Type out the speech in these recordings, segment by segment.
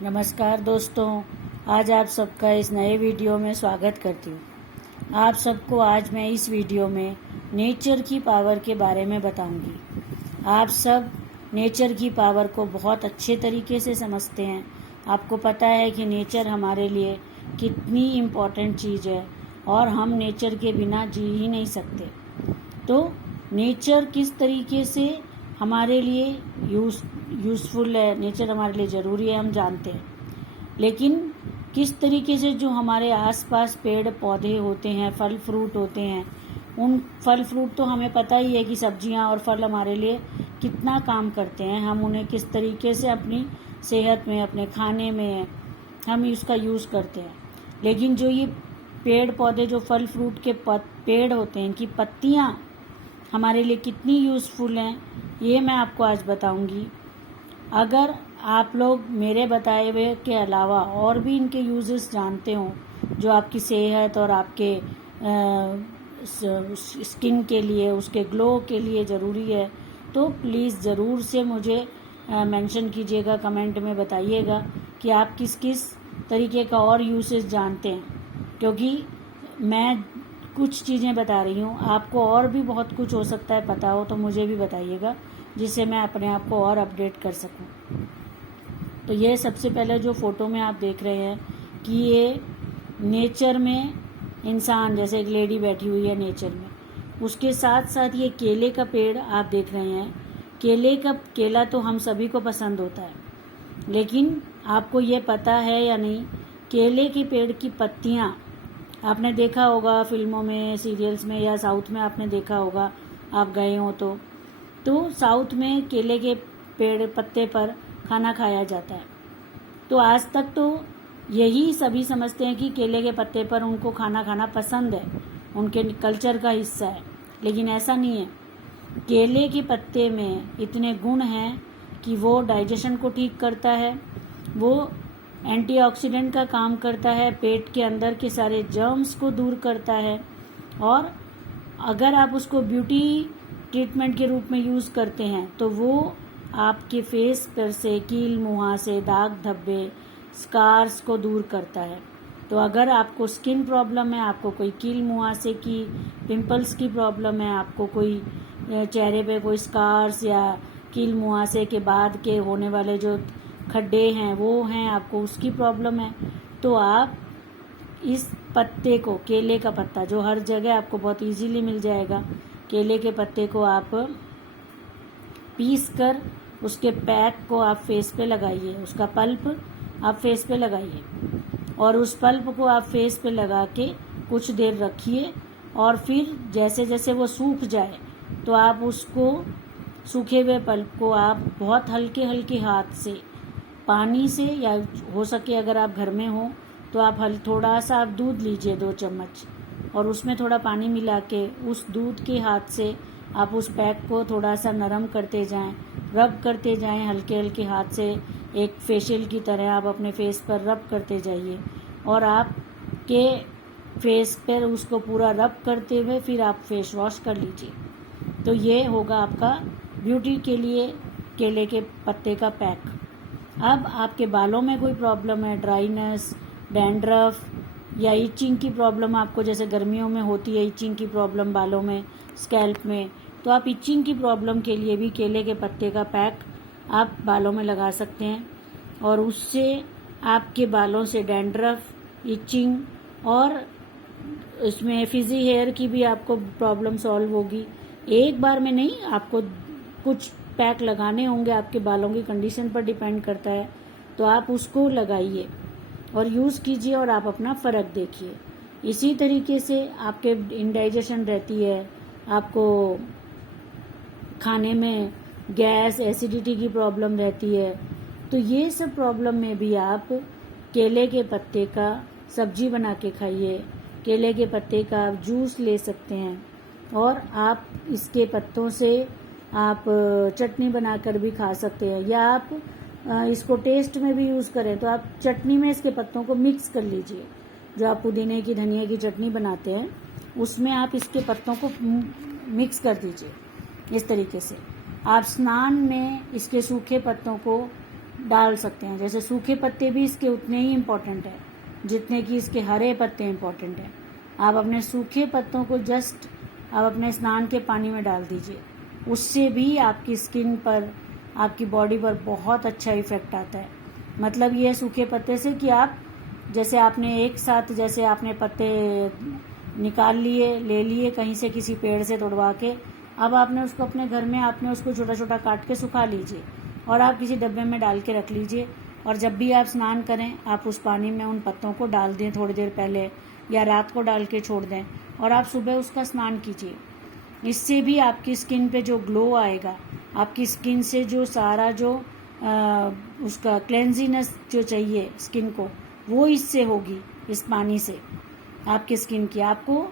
नमस्कार दोस्तों, आज आप सबका इस नए वीडियो में स्वागत करती हूँ। आप सबको आज मैं इस वीडियो में नेचर की पावर के बारे में बताऊंगी। आप सब नेचर की पावर को बहुत अच्छे तरीके से समझते हैं। आपको पता है कि नेचर हमारे लिए कितनी इम्पोर्टेंट चीज़ है और हम नेचर के बिना जी ही नहीं सकते। तो नेचर किस तरीके से हमारे लिए यूज़फुल है, नेचर हमारे लिए ज़रूरी है, हम जानते हैं। लेकिन किस तरीके से जो हमारे आसपास पेड़ पौधे होते हैं, फल फ्रूट होते हैं, उन फल फ्रूट तो हमें पता ही है कि सब्जियां और फल हमारे लिए कितना काम करते हैं। हम उन्हें किस तरीके से अपनी सेहत में, अपने खाने में हम इसका यूज़ करते हैं। लेकिन जो ये पेड़ पौधे, जो फल फ्रूट के पेड़ होते हैं, इनकी पत्तियाँ हमारे लिए कितनी यूज़फुल हैं, ये मैं आपको आज बताऊंगी। अगर आप लोग मेरे बताए हुए के अलावा और भी इनके यूजेस जानते हो, जो आपकी सेहत और आपके स्किन के लिए, उसके ग्लो के लिए ज़रूरी है, तो प्लीज़ ज़रूर से मुझे मेंशन कीजिएगा, कमेंट में बताइएगा कि आप किस किस तरीके का और यूसेस जानते हैं। क्योंकि मैं कुछ चीज़ें बता रही हूँ, आपको और भी बहुत कुछ हो सकता है पता हो, तो मुझे भी बताइएगा, जिससे मैं अपने आप को और अपडेट कर सकूं। तो ये सबसे पहले जो फ़ोटो में आप देख रहे हैं कि ये नेचर में इंसान, जैसे एक लेडी बैठी हुई है नेचर में, उसके साथ साथ ये केले का पेड़ आप देख रहे हैं। केला तो हम सभी को पसंद होता है, लेकिन आपको ये पता है या नहीं, केले के पेड़ की पत्तियाँ आपने देखा होगा फिल्मों में, सीरियल्स में, या साउथ में आपने देखा होगा, आप गए हो तो साउथ में केले के पेड़ पत्ते पर खाना खाया जाता है। तो आज तक तो यही सभी समझते हैं कि केले के पत्ते पर उनको खाना खाना पसंद है, उनके कल्चर का हिस्सा है। लेकिन ऐसा नहीं है। केले के पत्ते में इतने गुण हैं कि वो डाइजेशन को ठीक करता है, वो एंटीऑक्सीडेंट का काम करता है, पेट के अंदर के सारे जर्म्स को दूर करता है। और अगर आप उसको ब्यूटी ट्रीटमेंट के रूप में यूज़ करते हैं तो वो आपके फेस पर से कील मुहासे, दाग धब्बे, स्कार्स को दूर करता है। तो अगर आपको स्किन प्रॉब्लम है, आपको कोई कील मुहासे की, पिंपल्स की प्रॉब्लम है, आपको कोई चेहरे पे कोई स्कार्स या कील मुहासे के बाद के होने वाले जो खड्डे हैं वो हैं, आपको उसकी प्रॉब्लम है, तो आप इस पत्ते को, केले का पत्ता जो हर जगह आपको बहुत इजीली मिल जाएगा, केले के पत्ते को आप पीस कर उसके पैक को आप फेस पे लगाइए, उसका पल्प आप फेस पे लगाइए और उस पल्प को आप फेस पे लगा के कुछ देर रखिए। और फिर जैसे जैसे वो सूख जाए तो आप उसको, सूखे हुए पल्प को आप बहुत हल्के हल्के हाथ से पानी से, या हो सके अगर आप घर में हो तो आप थोड़ा सा आप दूध लीजिए 2 चम्मच, और उसमें थोड़ा पानी मिला के उस दूध के हाथ से आप उस पैक को थोड़ा सा नरम करते जाएं, रब करते जाएं हल्के हल्के हाथ से, एक फेशियल की तरह आप अपने फेस पर रब करते जाइए। और आप के फेस पर उसको पूरा रब करते हुए फिर आप फेस वॉश कर लीजिए। तो ये होगा आपका ब्यूटी के लिए केले के पत्ते का पैक। अब आपके बालों में कोई प्रॉब्लम है, ड्राइनेस, डैंड्रफ या इचिंग की प्रॉब्लम आपको जैसे गर्मियों में होती है, इचिंग की प्रॉब्लम बालों में, स्कैल्प में, तो आप इचिंग की प्रॉब्लम के लिए भी केले के पत्ते का पैक आप बालों में लगा सकते हैं। और उससे आपके बालों से डैंड्रफ, इचिंग और इसमें फिजी हेयर की भी आपको प्रॉब्लम सॉल्व होगी। एक बार में नहीं, आपको कुछ पैक लगाने होंगे, आपके बालों की कंडीशन पर डिपेंड करता है। तो आप उसको लगाइए और यूज़ कीजिए और आप अपना फ़र्क देखिए। इसी तरीके से आपके इंडाइजेशन रहती है, आपको खाने में गैस, एसिडिटी की प्रॉब्लम रहती है, तो ये सब प्रॉब्लम में भी आप केले के पत्ते का सब्जी बना के खाइए। केले के पत्ते का आप जूस ले सकते हैं और आप इसके पत्तों से आप चटनी बनाकर भी खा सकते हैं, या आप इसको टेस्ट में भी यूज़ करें तो आप चटनी में इसके पत्तों को मिक्स कर लीजिए। जो आप पुदीने की, धनिया की चटनी बनाते हैं उसमें आप इसके पत्तों को मिक्स कर दीजिए। इस तरीके से आप स्नान में इसके सूखे पत्तों को डाल सकते हैं। जैसे सूखे पत्ते भी इसके उतने ही इम्पोर्टेंट है जितने कि इसके हरे पत्ते इम्पोर्टेंट हैं। आप अपने सूखे पत्तों को जस्ट आप अपने स्नान के पानी में डाल दीजिए, उससे भी आपकी स्किन पर, आपकी बॉडी पर बहुत अच्छा इफेक्ट आता है। मतलब ये सूखे पत्ते से कि आप जैसे आपने एक साथ जैसे आपने पत्ते निकाल लिए, ले लिए कहीं से किसी पेड़ से तोड़वा के, अब आपने उसको अपने घर में आपने उसको छोटा छोटा काट के सुखा लीजिए और आप किसी डब्बे में डाल के रख लीजिए। और जब भी आप स्नान करें आप उस पानी में उन पत्तों को डाल दें थोड़ी देर पहले, या रात को डाल के छोड़ दें और आप सुबह उसका स्नान कीजिए। इससे भी आपकी स्किन पे जो ग्लो आएगा, आपकी स्किन से जो सारा जो उसका क्लेंजीनेस जो चाहिए स्किन को, वो इससे होगी, इस पानी से आपकी स्किन की। आपको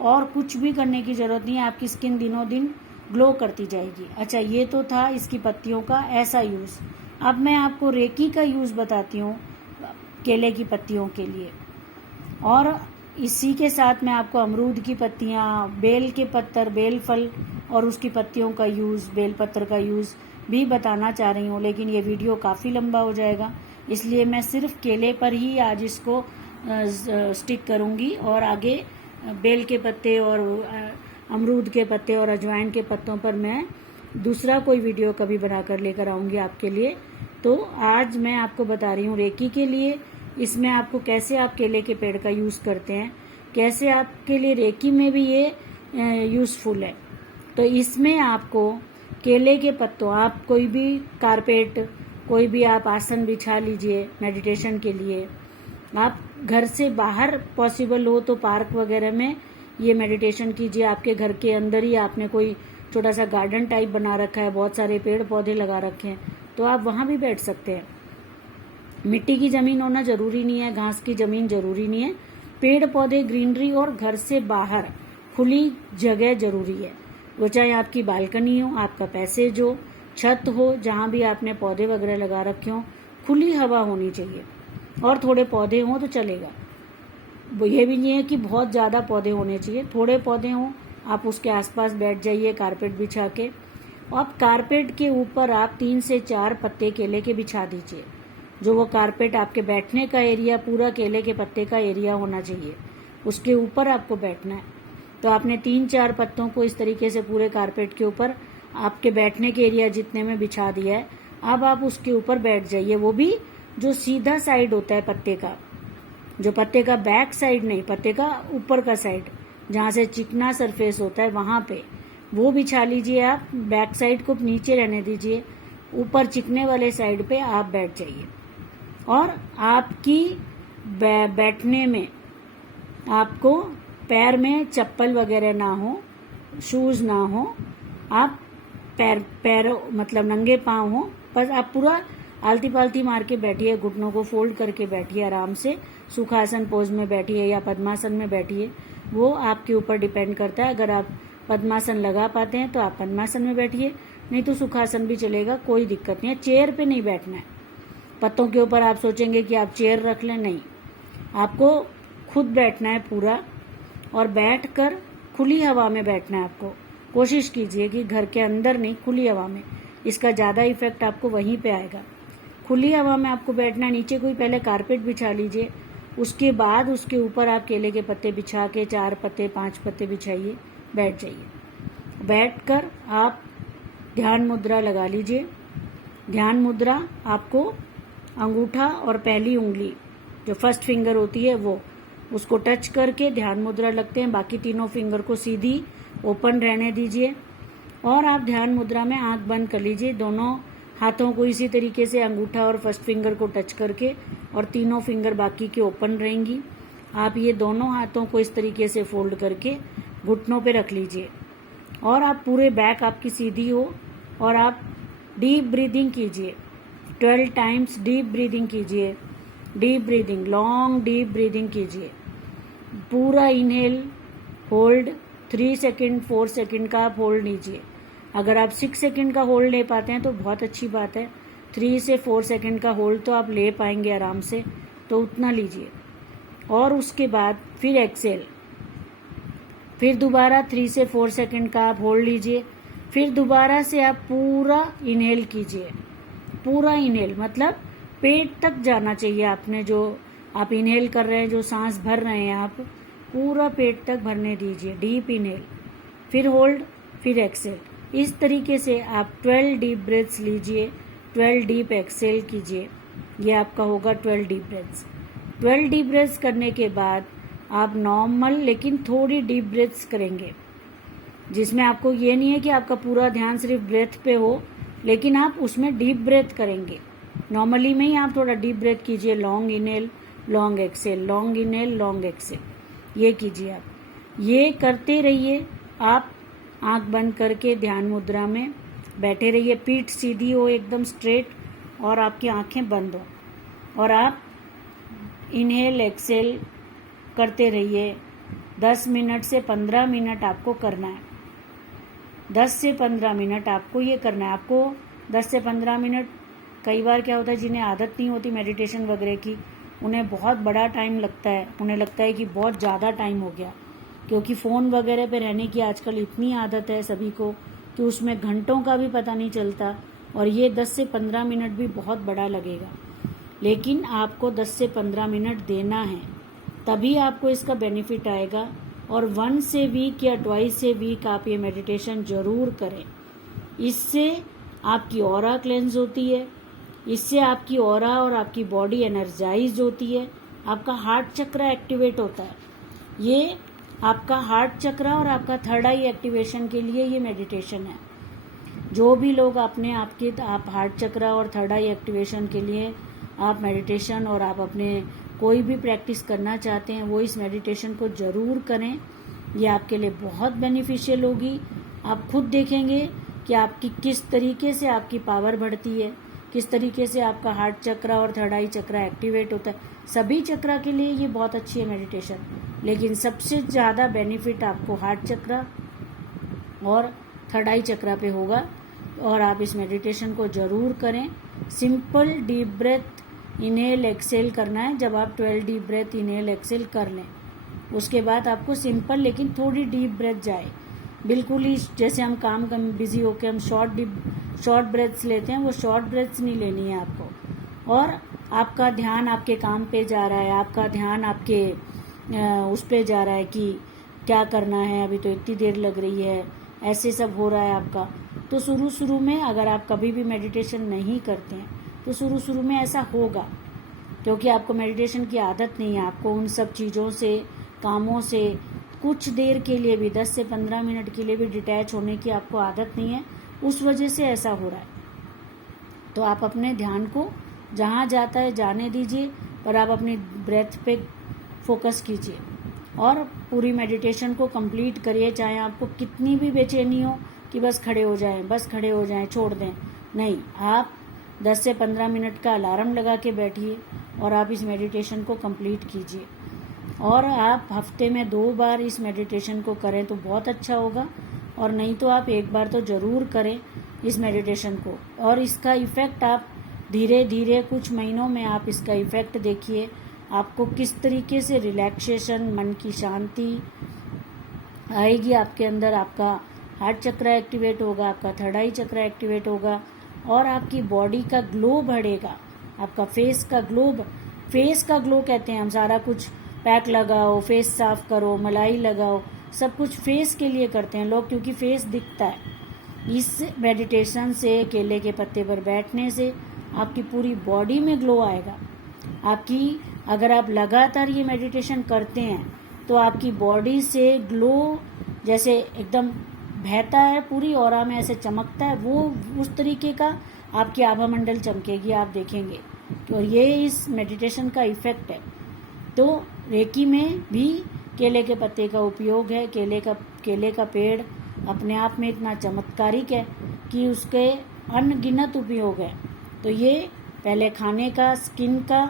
और कुछ भी करने की ज़रूरत नहीं है, आपकी स्किन दिनों दिन ग्लो करती जाएगी। अच्छा, ये तो था इसकी पत्तियों का ऐसा यूज़। अब मैं आपको रेकी का यूज़ बताती हूँ केले की पत्तियों के लिए। और इसी के साथ मैं आपको अमरूद की पत्तियाँ, बेल के पत्तर, बेल फल और उसकी पत्तियों का यूज़, बेल पत्तर का यूज़ भी बताना चाह रही हूँ, लेकिन ये वीडियो काफ़ी लंबा हो जाएगा, इसलिए मैं सिर्फ केले पर ही आज इसको स्टिक करूँगी और आगे बेल के पत्ते और अमरूद के पत्ते और अजवाइन के पत्तों पर मैं दूसरा कोई वीडियो कभी बनाकर लेकर आऊँगी आपके लिए। तो आज मैं आपको बता रही हूँ रेकी के लिए, इसमें आपको कैसे आप केले के पेड़ का यूज़ करते हैं, कैसे आपके लिए रेकी में भी ये यूज़फुल है। तो इसमें आपको केले के पत्तों, आप कोई भी कारपेट, कोई भी आप आसन बिछा लीजिए मेडिटेशन के लिए। आप घर से बाहर पॉसिबल हो तो पार्क वगैरह में ये मेडिटेशन कीजिए। आपके घर के अंदर ही आपने कोई छोटा सा गार्डन टाइप बना रखा है, बहुत सारे पेड़ पौधे लगा रखे हैं, तो आप वहाँ भी बैठ सकते हैं। मिट्टी की ज़मीन होना ज़रूरी नहीं है, घास की ज़मीन ज़रूरी नहीं है, पेड़ पौधे, ग्रीनरी और घर से बाहर खुली जगह ज़रूरी है। वो चाहे आपकी बालकनी हो, आपका पैसेज हो, छत हो, जहाँ भी आपने पौधे वगैरह लगा रखे हों, खुली हवा होनी चाहिए और थोड़े पौधे हों तो चलेगा। ये भी नहीं है कि बहुत ज़्यादा पौधे होने चाहिए, थोड़े पौधे हों, आप उसके आसपास बैठ जाइए कारपेट बिछा के। और कारपेट के ऊपर आप 3 से 4 पत्ते केले के बिछा दीजिए। जो वो कारपेट आपके बैठने का एरिया पूरा केले के पत्ते का एरिया होना चाहिए, उसके ऊपर आपको बैठना है। तो आपने 3-4 पत्तों को इस तरीके से पूरे कारपेट के ऊपर आपके बैठने के एरिया जितने में बिछा दिया है, अब आप उसके ऊपर बैठ जाइए। वो भी जो सीधा साइड होता है पत्ते का, जो पत्ते का बैक साइड नहीं, पत्ते का ऊपर का साइड जहाँ से चिकना सरफेस होता है वहाँ पे वो बिछा लीजिए। आप बैक साइड को नीचे रहने दीजिए, ऊपर चिकने वाले साइड पे आप बैठ जाइए। और आपकी बैठने में आपको पैर में चप्पल वगैरह ना हो, शूज ना हो, आप पैरों मतलब नंगे पाँव हो, बस आप पूरा आलती पालती मार के बैठिए, घुटनों को फोल्ड करके बैठिए, आराम से सुखासन पोज में बैठिए या पद्मासन में बैठिए। वो आपके ऊपर डिपेंड करता है। अगर आप पद्मासन लगा पाते हैं तो आप पद्मासन में बैठिए, नहीं तो सुखासन भी चलेगा, कोई दिक्कत नहीं है। चेयर पे नहीं बैठना है पत्तों के ऊपर। आप सोचेंगे कि आप चेयर रख लें, नहीं, आपको खुद बैठना है पूरा, और बैठकर खुली हवा में बैठना है आपको। कोशिश कीजिए कि घर के अंदर नहीं, खुली हवा में, इसका ज़्यादा इफेक्ट आपको वहीं पे आएगा। खुली हवा में आपको बैठना है। नीचे कोई पहले कारपेट बिछा लीजिए, उसके बाद उसके ऊपर आप केले के पत्ते बिछा के 4 पत्ते 5 पत्ते बिछाइए, बैठ जाइए। बैठकर आप ध्यान मुद्रा लगा लीजिए। ध्यान मुद्रा आपको अंगूठा और पहली उंगली जो फर्स्ट फिंगर होती है वो, उसको टच करके ध्यान मुद्रा लगते हैं। बाकी तीनों फिंगर को सीधी ओपन रहने दीजिए और आप ध्यान मुद्रा में आंख बंद कर लीजिए। दोनों हाथों को इसी तरीके से अंगूठा और फर्स्ट फिंगर को टच करके, और तीनों फिंगर बाकी के ओपन रहेंगी। आप ये दोनों हाथों को इस तरीके से फोल्ड करके घुटनों पे रख लीजिए और आप पूरे बैक आपकी सीधी हो और आप डीप ब्रीदिंग कीजिए। 12 टाइम्स डीप ब्रीदिंग कीजिए। Deep breathing, long deep breathing कीजिए। पूरा इनहेल, होल्ड 3 सेकेंड 4 सेकेंड का आप होल्ड लीजिए। अगर आप 6 सेकेंड का होल्ड ले पाते हैं तो बहुत अच्छी बात है। 3 से 4 सेकेंड का होल्ड तो आप ले पाएंगे आराम से, तो उतना लीजिए। और उसके बाद फिर एक्सेल, फिर दोबारा 3 से 4 सेकेंड का आप होल्ड लीजिए। फिर दोबारा से आप पूरा इनहेल कीजिए पूरा इनहेल, मतलब पेट तक जाना चाहिए आपने, जो आप इनहेल कर रहे हैं, जो सांस भर रहे हैं आप, पूरा पेट तक भरने दीजिए। डीप इनहेल, फिर होल्ड, फिर एक्सेल। इस तरीके से आप 12 डीप ब्रेथ्स लीजिए, 12 डीप एक्सेल कीजिए। ये आपका होगा 12 डीप ब्रेथ्स। 12 डीप ब्रेथ्स करने के बाद आप नॉर्मल लेकिन थोड़ी डीप ब्रेथ्स करेंगे, जिसमें आपको ये नहीं है कि आपका पूरा ध्यान सिर्फ ब्रेथ पे हो, लेकिन आप उसमें डीप ब्रेथ करेंगे। नॉर्मली में ही आप थोड़ा डीप ब्रेथ कीजिए, long inhale long exhale, long inhale long exhale, ये कीजिए आप। ये करते रहिए, आप आंख बंद करके ध्यान मुद्रा में बैठे रहिए, पीठ सीधी हो एकदम स्ट्रेट और आपकी आंखें बंद हो, और आप इनहेल एक्सेल करते रहिए। 10 मिनट से 15 मिनट आपको करना है। 10 से 15 मिनट आपको ये करना है। आपको 10 से 15 मिनट, कई बार क्या होता है जिन्हें आदत नहीं होती मेडिटेशन वगैरह की, उन्हें बहुत बड़ा टाइम लगता है, उन्हें लगता है कि बहुत ज़्यादा टाइम हो गया, क्योंकि फ़ोन वगैरह पे रहने की आजकल इतनी आदत है सभी को कि उसमें घंटों का भी पता नहीं चलता, और ये 10 से 15 मिनट भी बहुत बड़ा लगेगा, लेकिन आपको 10 से 15 मिनट देना है, तभी आपको इसका बेनिफिट आएगा। और 1 से वीक या 2 से वीक आप ये मेडिटेशन ज़रूर करें। इससे आपकी ऑरा क्लेंस होती है, इससे आपकी ऑरा और आपकी बॉडी एनर्जाइज होती है, आपका हार्ट चक्र एक्टिवेट होता है। ये आपका हार्ट चक्र और आपका थर्ड आई एक्टिवेशन के लिए ये मेडिटेशन है। जो भी लोग अपने आप हार्ट चक्र और थर्ड आई एक्टिवेशन के लिए आप मेडिटेशन और आप अपने कोई भी प्रैक्टिस करना चाहते हैं, वो इस मेडिटेशन को ज़रूर करें। ये आपके लिए बहुत बेनिफिशियल होगी। आप खुद देखेंगे कि आपकी किस तरीके से आपकी पावर बढ़ती है, किस तरीके से आपका हार्ट चक्र और थर्ड आई चक्र एक्टिवेट होता है। सभी चक्र के लिए ये बहुत अच्छी है मेडिटेशन, लेकिन सबसे ज़्यादा बेनिफिट आपको हार्ट चक्र और थर्ड आई चक्र पे होगा, और आप इस मेडिटेशन को ज़रूर करें। Simple deep breath inhale exhale करना है। जब आप 12 डीप ब्रेथ इनहेल एक्सेल कर लें, उसके बाद आपको सिंपल लेकिन थोड़ी डीप ब्रेथ जाए, बिल्कुल ही जैसे हम काम बिजी होकर हम शॉर्ट ब्रेथ्स लेते हैं, वो शॉर्ट ब्रेथ्स नहीं लेनी है आपको। और आपका ध्यान आपके काम पे जा रहा है, आपका ध्यान आपके उस पे जा रहा है कि क्या करना है, अभी तो इतनी देर लग रही है, ऐसे सब हो रहा है आपका। तो शुरू में अगर आप कभी भी मेडिटेशन नहीं करते हैं तो शुरू में ऐसा होगा, क्योंकि आपको मेडिटेशन की आदत नहीं है, आपको उन सब चीज़ों से, कामों से कुछ देर के लिए भी, 10 से 15 मिनट के लिए भी डिटैच होने की आपको आदत नहीं है, उस वजह से ऐसा हो रहा है। तो आप अपने ध्यान को जहाँ जाता है जाने दीजिए, पर आप अपनी ब्रेथ पे फोकस कीजिए और पूरी मेडिटेशन को कंप्लीट करिए। चाहे आपको कितनी भी बेचैनी हो कि बस खड़े हो जाएं, छोड़ दें, नहीं, आप 10 से 15 मिनट का अलार्म लगा के बैठिए और आप इस मेडिटेशन को कंप्लीट कीजिए। और आप हफ्ते में 2 बार इस मेडिटेशन को करें तो बहुत अच्छा होगा, और नहीं तो आप एक बार तो ज़रूर करें इस मेडिटेशन को। और इसका इफ़ेक्ट आप धीरे धीरे कुछ महीनों में आप इसका इफ़ेक्ट देखिए, आपको किस तरीके से रिलैक्सेशन, मन की शांति आएगी आपके अंदर, आपका हार्ट चक्र एक्टिवेट होगा, आपका थर्ड आई चक्र एक्टिवेट होगा, और आपकी बॉडी का ग्लो बढ़ेगा, आपका फेस का ग्लो कहते हैं हम। सारा कुछ पैक लगाओ, फेस साफ करो, मलाई लगाओ, सब कुछ फेस के लिए करते हैं लोग, क्योंकि फेस दिखता है। इस मेडिटेशन से, केले के पत्ते पर बैठने से आपकी पूरी बॉडी में ग्लो आएगा। आपकी, अगर आप लगातार ये मेडिटेशन करते हैं तो आपकी बॉडी से ग्लो जैसे एकदम बहता है, पूरी ऑरा में ऐसे चमकता है, वो उस तरीके का आपकी आभा मंडल चमकेगी, आप देखेंगे। तो ये इस मेडिटेशन का इफ़ेक्ट है। तो रेकी में भी केले के पत्ते का उपयोग है। केले का पेड़ अपने आप में इतना चमत्कारिक है कि उसके अनगिनत उपयोग है। तो ये पहले खाने का, स्किन का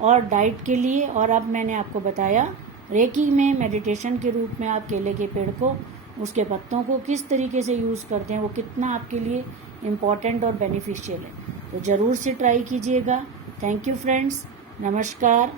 और डाइट के लिए, और अब मैंने आपको बताया रेकी में मेडिटेशन के रूप में आप केले के पेड़ को, उसके पत्तों को किस तरीके से यूज़ करते हैं, वो कितना आपके लिए इम्पॉर्टेंट और बेनिफिशियल है। तो ज़रूर से ट्राई कीजिएगा। थैंक यू फ्रेंड्स, नमस्कार।